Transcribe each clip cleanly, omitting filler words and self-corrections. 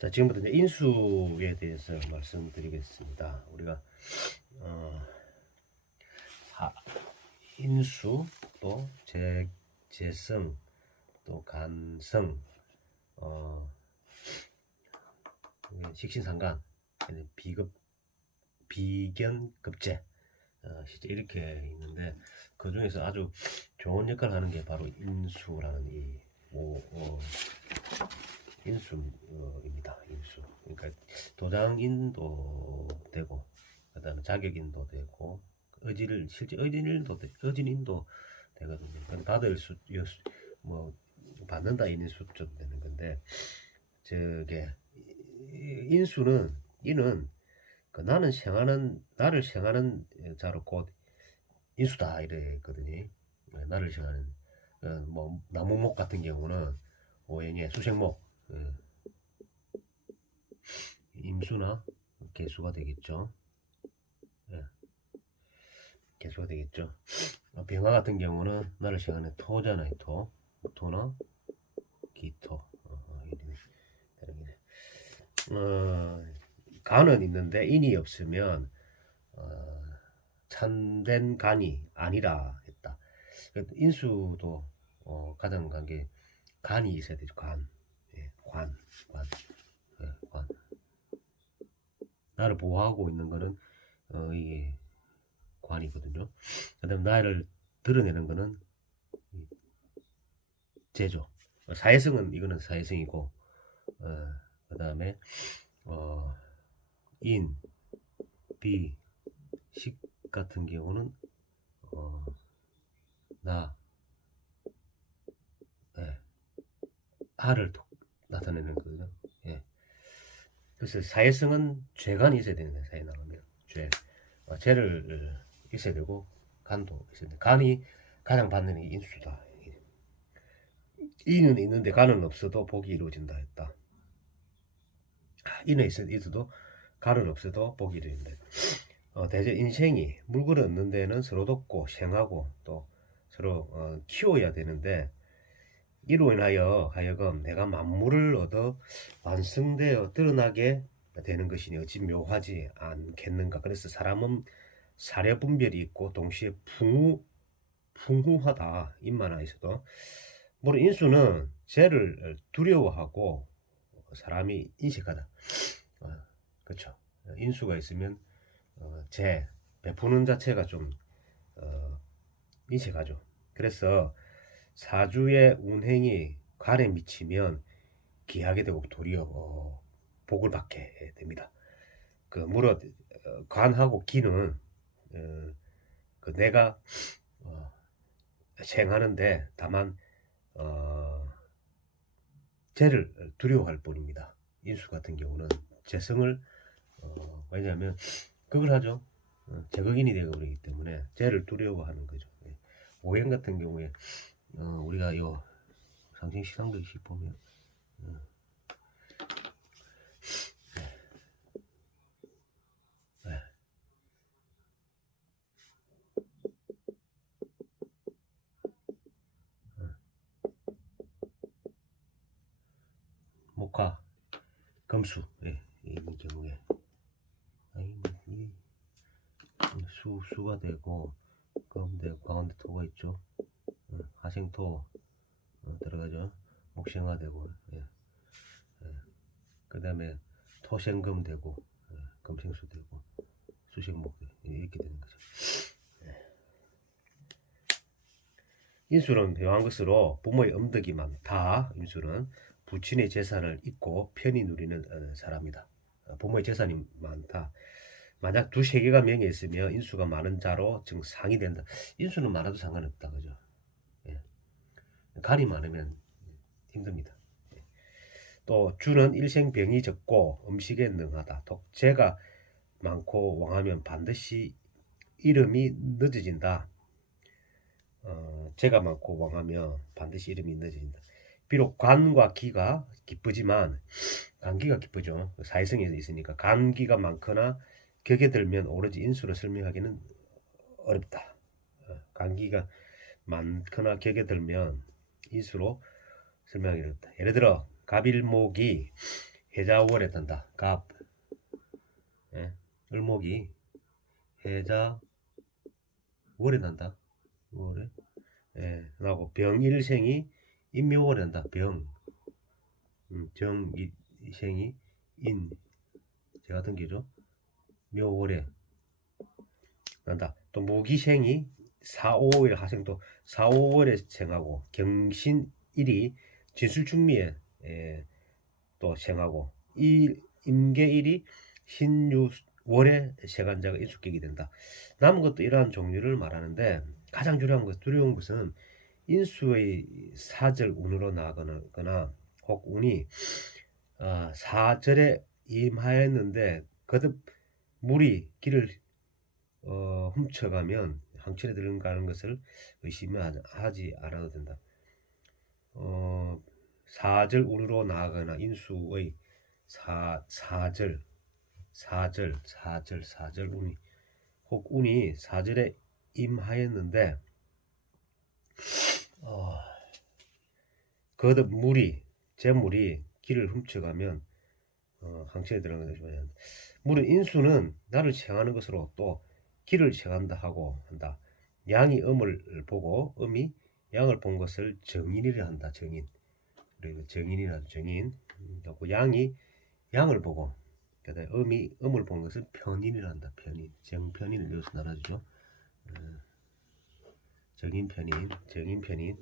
자, 지금부터 이제 인수에 대해서 말씀드리겠습니다. 우리가 어, 인수 또 재성 또 간성 식신상간 비견급제 실제 이렇게 있는데 그 중에서 아주 좋은 역할을 하는 게 바로 인수라는 인수입니다. 인수. 그러니까 도장인도 되고, 그다음에 자격인도 되고, 실제 의진인도 되거든요. 근데 뭐 받는다 이는 수좀 되는 건데, 저게 인수는 이는 나를 생하는 자로 곧 인수다 이랬거든요. 나를 생하는 뭐 나무목 같은 경우는 오행의 수생목 임수나 개수가 되겠죠. 예, 개수가 되겠죠. 병화 같은 경우는 나를 생하는 토잖아요. 토나 기토. 간은 있는데 인이 없으면 참된 간이 아니라 했다. 인수도 가장 간게 간이 있어야 되죠. 관. 예, 관. 예, 관. 나를 보호하고 있는 거는 이게 관이거든요. 그다음 나를 드러내는 거는 제조. 사회성은 이거는 사회성이고, 그다음에 인, 비, 식 같은 경우는 나, 예, 하를 나타내는 거거든요. 예. 그래서 사회성은 죄간이 있어야 되는 거예요. 사회 나가면 죄를 있어야 되고 간도 있어야 돼. 간이 가장 받는 게 인수다. 이는 있는데 간은 없어도 복이 이루어진다 했다. 이는 있어도 간은 없어도 복이 이루어진다. 대체 인생이 물건을 얻는 데는 서로 돕고 생하고 또 서로 키워야 되는데 이로 인하여 하여금 내가 만물을 얻어 완성되어 드러나게 되는 것이니 어찌 묘하지 않겠는가. 그래서 사람은 사려 분별이 있고 동시에 풍후하다. 입만 안 있어도. 물론 인수는 죄를 두려워하고 사람이 인식하다. 그렇죠. 인수가 있으면 죄 베푸는 자체가 좀 인식하죠. 그래서 사주의 운행이 관에 미치면 기하게 되고 도리어 복을 받게 됩니다. 물론 관하고 기는 내가 생하는데 다만 죄를 두려워할 뿐입니다. 인수 같은 경우는 재성을 왜냐하면 그걸 하죠. 제거인이 되어버리기 때문에 죄를 두려워하는 거죠. 오행 같은 경우에 우리가 요 상생 시상득식 보면 목화, 금수 있는 경우에 수가 되고 가운데 토가 있죠. 화생토 들어가죠. 목생화 되고 그 다음에 토생금 되고 금생수 되고 수생목 되고 이렇게 되는 거죠. 인수는 묘한 것으로 부모의 엄덕이 많다. 인수는 부친의 재산을 잇고 편히 누리는 사람이다. 부모의 재산이 많다. 만약 두세 개가 명에 있으며 인수가 많은 자로 정상이 된다. 인수는 많아도 상관없다. 그죠? 예. 간이 많으면 힘듭니다. 또 주는 일생병이 적고 음식에 능하다. 독재가 많고 왕하면 반드시 이름이 늦어진다. 죄가 많고 왕하면 반드시 이름이 늦어진다. 비록 관과 기가 기쁘지만 간기가 기쁘죠. 사회성이 있으니까 간기가 많거나 격에 들면 오로지 인수로 설명하기는 어렵다. 간기가 많거나 격에 들면 인수로 설명하기 어렵다. 예를 들어 갑일목이 해자월에 든다. 갑. 예, 을목이 해자월에 난다. 월에. 예, 그리고 병일생이 인묘월에 난다. 병. 정일생이 인. 제 같은 게죠. 묘월에 난다. 또 무기생이 4, 5일 하생도 4, 5월에 생하고 경신일이 진술충미에 또 생하고 이 임계일이 신유월에 세간자가 인수격이 된다. 남은 것도 이러한 종류를 말하는데 가장 두려운 것은 인수의 사절 운으로 나거나 혹 운이 사절에 임하였는데 거듭 물이 길을 훔쳐가면 항천에 들어가는 것을 의심하지 않아도 된다. 사절 운으로 나아가나 인수의 사절 운이 혹 운이 사절에 임하였는데 거듭 재물이 길을 훔쳐가면 항천에 들어가는 것이 물은 인수는 나를 청하는 것으로 또 길을 청한다 하고 한다. 양이 음을 보고 음이 양을 본 것을 정인이라 한다. 정인. 그리고 정인이란 정인. 그리고 양이 양을 보고 그다음에 음이 음을 본 것을 편인이라 한다. 편인. 정편인을 여기서 나눠주죠. 정인 편인.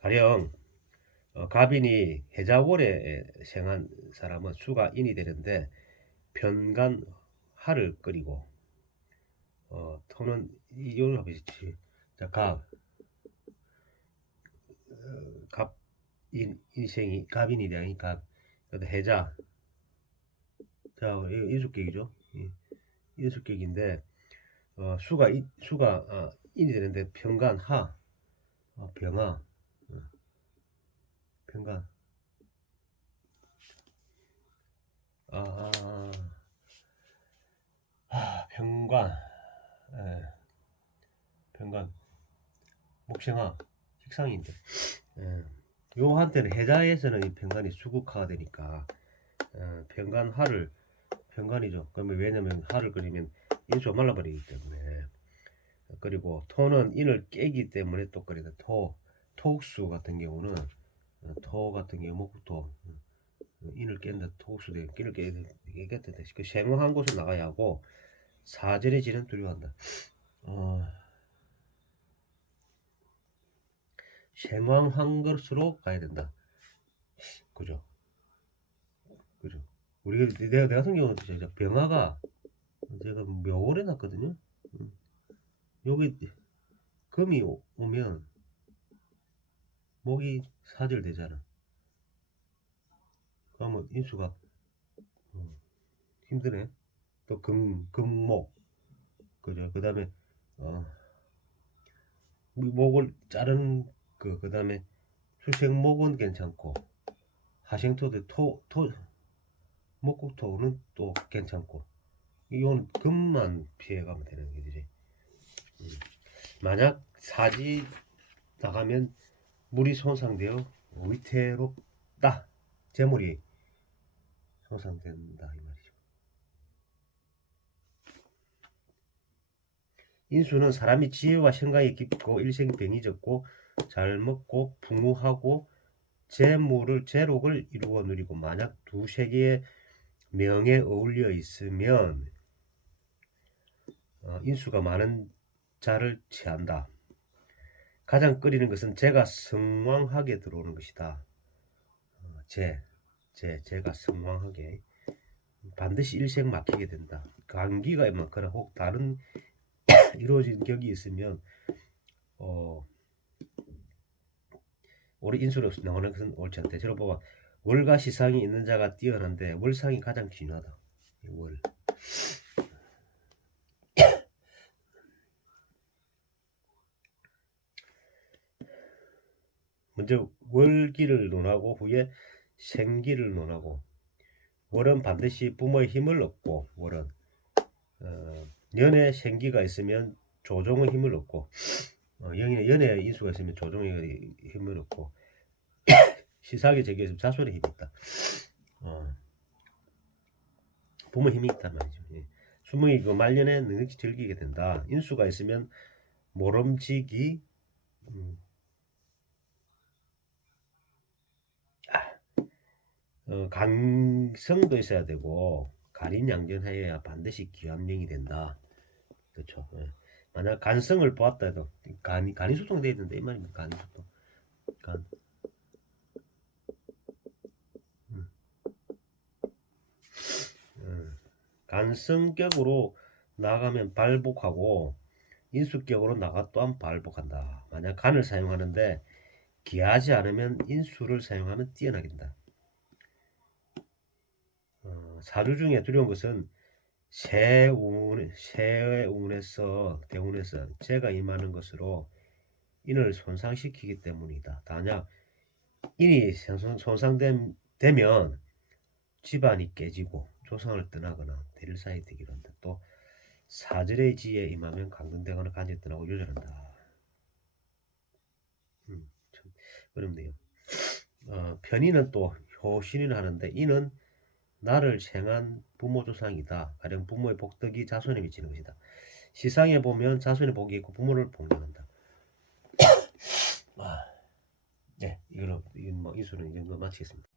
가령 갑인이 해자월에 생한 사람은 수가 인이 되는데 편간 하를 끓이고 토는 이요를 비슷이 자, 갑 인생이 갑인이 되니 갑 해자 자 인수격이죠. 인수격인데 수가 인이 되는데 편간 하 병하 편간 편관 편관 목생하 식상인데 요 한때는 해자에서는 이 편관이 수국화가 되니까 편관하를 편관이죠. 그러면 왜냐면 하를 끓이면 인수가 말라버리기 때문에 그리고 토는 인을 깨기 때문에 또 끓이다. 토옥수 같은 경우는 토 같은 경우 목토 인을 깬다. 토옥수 되게 인을 깨겠다. 그 생황한 곳을 나가야 하고 사절의 지는 두려워한다. 생황한 것으로 가야 된다. 그죠? 우리가 내가 같은 경우는 진짜 병화가 제가 묘월에 났거든요. 여기 금이 오면 목이 사절되잖아. 그러면 인수가 힘드네. 또 금목 그죠? 그 다음에 목을 자르는 그 다음에 수생목은 괜찮고 하생토도 목국토는 또 괜찮고 이건 금만 피해가면 되는 거지. 만약 사지 나가면 물이 손상되어 위태롭다. 재물이 손상된다 이 말이죠. 인수는 사람이 지혜와 생각이 깊고 일생병이 적고 잘 먹고 풍부하고 재록을 이루어 누리고 만약 두세 개의 명에 어울려 있으면 인수가 많은 자를 취한다. 가장 끓이는 것은 재가 성왕하게 들어오는 것이다. 재가 성왕하게 반드시 일생 막히게 된다. 감기가 많거나 혹 다른 이루어진 격이 있으면 올해 인수로 나오는 것은 옳지 않다. 저로 보아 월과 시상이 있는 자가 뛰어난데 월상이 가장 중요하다. 월. 먼저 월기를 논하고 후에 생기를 논하고 월은 반드시 부모의 힘을 얻고 월은 연에 생기가 있으면 조종의 힘을 얻고 연에 인수가 있으면 조종의 힘을 얻고 시사하게 제기했으면 자손의 힘이 있다. 부모 힘이 있단 말이죠. 예. 수목이 그 말년에 능력치 즐기게 된다. 인수가 있으면 모름지기, 음, 강성도 있어야 되고 간인양전하여야 반드시 기합령이 된다. 그렇죠. 예. 만약 간성을 보았다 해도 간이 소통돼야 된다 이 말입니다. 간이 소통. 간. 음, 간성격으로 나가면 발복하고 인수격으로 나가 또한 발복한다. 만약 간을 사용하는데 기하지 않으면 인수를 사용하면 뛰어나긴다. 사주 중에 두려운 것은 세운에서 대운에서 재가 임하는 것으로 인을 손상시키기 때문이다. 만약 인이 손상되면 집안이 깨지고 조상을 떠나거나 대일사이 되기로 한다. 또 사절의 지에 임하면 강등되거나 간지 떠나고 요절한다. 참 어렵네요. 편인은 또 효신을 하는데 이는 나를 생한 부모 조상이다. 가령 부모의 복덕이 자손에 미치는 것이다. 시상에 보면 자손의 복이 있고 부모를 복양한다. 네, 이거는 뭐 이수는 이 정도 마치겠습니다.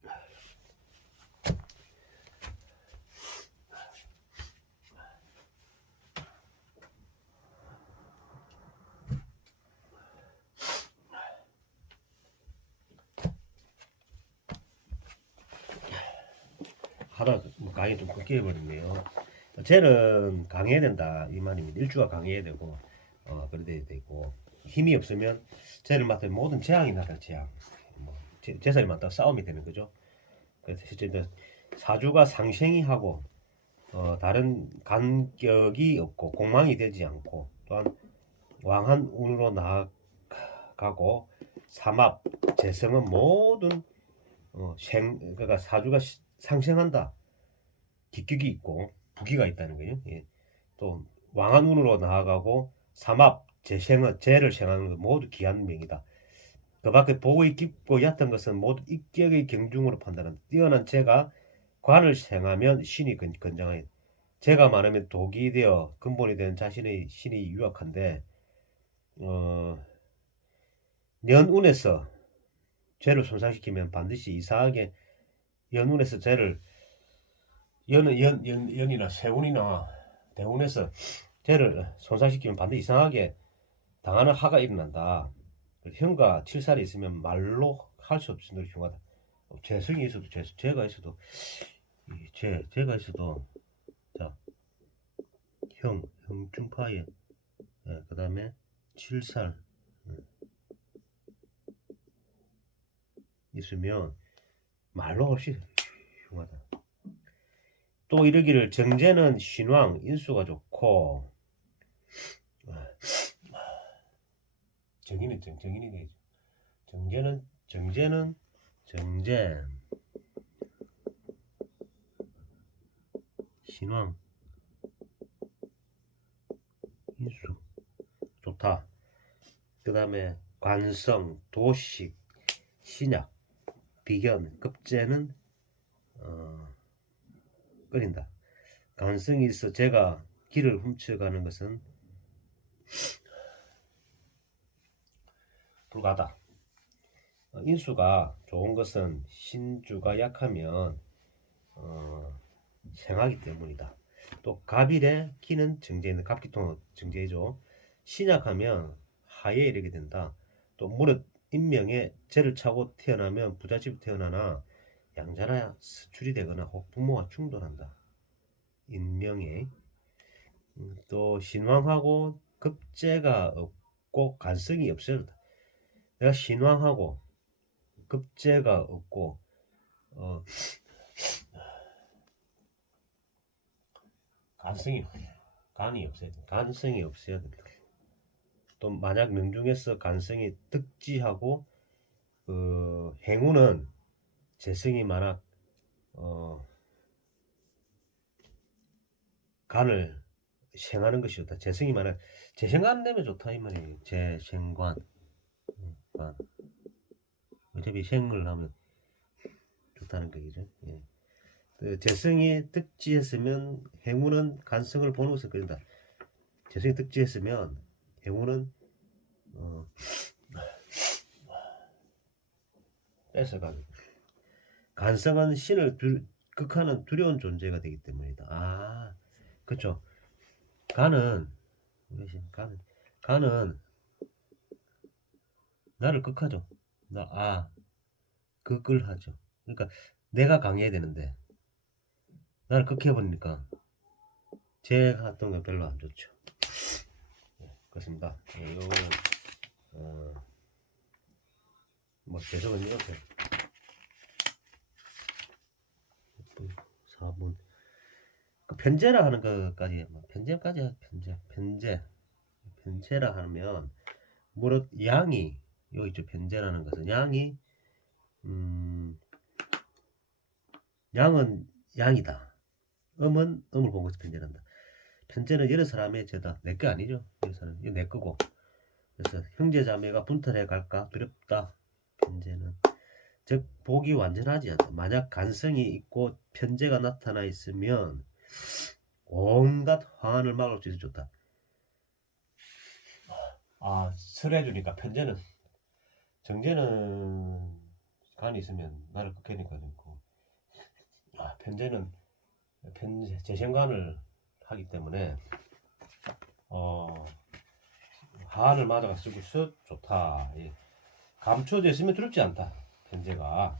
하다 뭐 강의 좀 끊겨 버렸네요. 쟤는 강해야 된다 이 말입니다. 일주가 강해야 되고 그래야 되고 힘이 없으면 쟤를 맡은 모든 재앙이 나타날 재앙. 뭐 재산이 많다 싸움이 되는 거죠. 그래서 실제 사주가 상생이 하고 다른 간격이 없고 공망이 되지 않고 또한 왕한 운으로 나아가고 삼합 재성은 모든 그러니까 사주가 상생한다. 기격이 있고 부기가 있다는 거예요. 예. 또 왕한 운으로 나아가고 삼합 재생은 재를 생하는 것 모두 기한 명이다. 그 밖에 복의 깊고 얕은 것은 모두 입격의 경중으로 판단한다. 뛰어난 재가 관을 생하면 신이 건장하여 재가 많으면 독이 되어 근본이 되는 자신의 신이 유약한데 연운에서 죄를 손상시키면 반드시 이상하게 연운에서 죄를 연이나 세운이나 대운에서 죄를 손상시키면 반드시 이상하게 당하는 하가 일어난다. 형과 칠살이 있으면 말로 할 수 없을 정도로 흉하다. 재성이 있어도 죄가 있어도 죄가 있어도 자 형중파에 그 다음에 칠살 있으면 말로 없이 흉하다. 또 이르기를 정제는 신왕 인수가 좋고 정인이 되죠. 정제는 정제 신왕 인수 좋다. 그 다음에 관성 도식 신약 비견 급제는 끓인다. 관성이 있어 제가 길을 훔쳐가는 것은 불가다. 인수가 좋은 것은 신주가 약하면 생하기 때문이다. 또 갑일에 기는 정제는 갑기통 정제죠. 신약하면 하에 이르게 된다. 또 무릇 인명에 죄를 차고 태어나면 부잣집 태어나나 양자나 수출이 되거나 혹 부모와 충돌한다. 인명에 또 신왕하고 급제가 없고 간성이 없어야 된다. 내가 신왕하고 급제가 없고 간이 없어야 된다. 간성이 없어야 된다. 또 만약 명중에서 간성이 득지하고 행운은 재성이 많아 간을 생하는 것이 좋다. 재성이 많아 재생관 되면 좋다 이 말이에요. 재생관 간 어차피 생을 하면 좋다는 거죠. 예. 재성이 득지했으면 행운은 간성을 보는 것을 그린다. 재성이 득지했으면 행운은 뺏어가는. 간성은 신을 극하는 두려운 존재가 되기 때문이다. 아, 그렇죠. 간은 간은 나를 극하죠. 극을 하죠. 그러니까 내가 강해야 되는데 나를 극해버리니까 제 활동이 별로 안 좋죠. 그렇습니다. 요거는 뭐 계속은 이렇게 4분 그 편제라 하는 것까지 편제라 하면 무릇 양이 여기 있죠. 편제라는 것은 양이 양은 양이다. 음은 음을 보고 편제한다. 편제는 여러 사람의 죄다. 내 거 아니죠. 여러 사람 이거 내 거고. 그래서 형제자매가 분탈해 갈까 두렵다. 편제는 즉 복이 완전하지 않다. 만약 간성이 있고 편제가 나타나 있으면 온갖 화환을 막을 수 있어 좋다. 설해주니까 편제는 정제는 간이 있으면 나를 극해니까 좋고 편제는 재생간을 하기 때문에 화환을 맞아가 쓰고 좋다. 감춰져 있으면 두렵지 않다. 편제가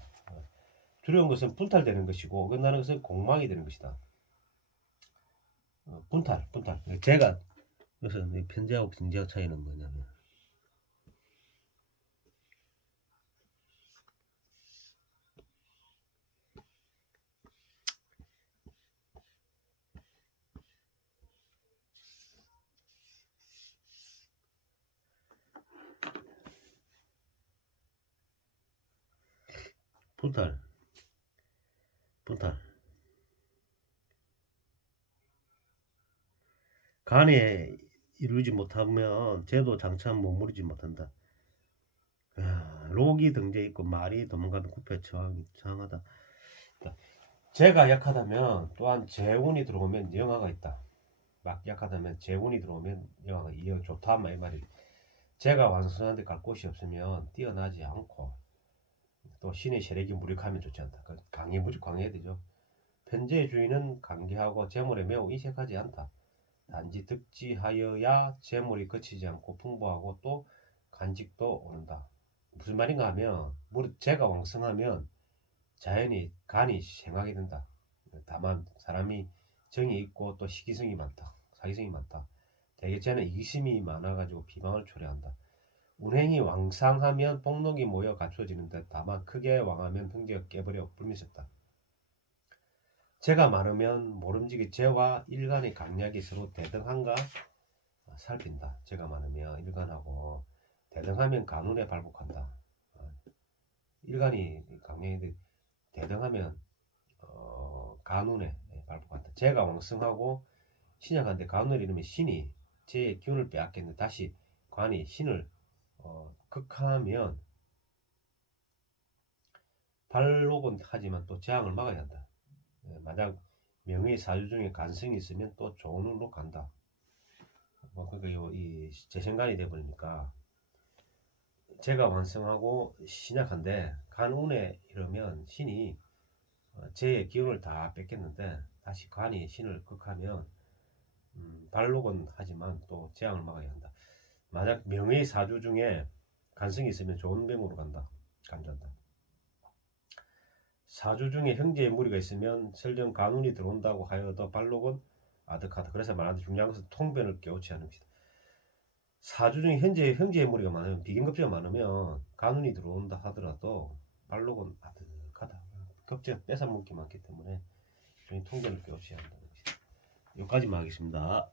두려운 것은 분탈되는 것이고 어긋나는 것은 공망이 되는 것이다. 분탈. 제가 그래서 편제하고 진제하고 차이는 뭐냐면 분탈 간에 이루지 못하면 제도 장차 머무르지 못한다. 록이 등재 있고 말이 도망가면 구패 처항하다. 제가 약하다면 또한 재운이 들어오면 영화가 있다. 막 약하다면 재운이 들어오면 영화가 이어 좋다 이 말이. 제가 완성한데 갈 곳이 없으면 뛰어나지 않고 또 신의 세력이 무력하면 좋지 않다. 무조건 강해야 되죠. 편제의 주인은 강개하고 재물에 매우 인색하지 않다. 단지 득지하여야 재물이 거치지 않고 풍부하고 또 간직도 오는다. 무슨 말인가 하면 무릇 재가 왕성하면 자연히 간이 생하게 된다. 다만 사람이 정이 있고 또 시기성이 많다. 사기성이 많다. 대개 쟤는 이기심이 많아가지고 비방을 초래한다. 운행이 왕상하면 폭록이 모여 갖추어지는데 다만 크게 왕하면 흥계가 깨버려 불미스럽다. 재가 많으면 모름지기 재와 일간의 강약이 서로 대등한가 살핀다. 재가 많으면 일간하고 대등하면 간운에 발복한다. 일간이 강약이 대등하면 간운에 발복한다. 재가 왕성하고 신약한데 간운을 이루면 신이 재의 기운을 빼앗겠는데 다시 관이 신을 극하면 발록은 하지만 또 재앙을 막아야 한다. 만약 명의 사주 중에 간성이 있으면 또 좋은 운으로 간다. 그러니까 이 재생간이 되어버리니까 재가 완성하고 신약한데 간운에 이러면 신이 재의 기운을 다 뺏겠는데 다시 간이 신을 극하면 발록은 하지만 또 재앙을 막아야 한다. 만약 명의 사주 중에 간성이 있으면 좋은 병으로 간다. 사주 중에 형제의 무리가 있으면 설령 간운이 들어온다고 하여도 발록은 아득하다. 그래서 말하는 중요한 것은 통변을 깨우치 않은 것이다. 사주 중에 형제의 무리가 많으면 비견급제가 많으면 간운이 들어온다 하더라도 발록은 아득하다. 급제가 뺏어먹기 많기 때문에 통변을 깨우치 않는다는 것이다. 여기까지만 하겠습니다.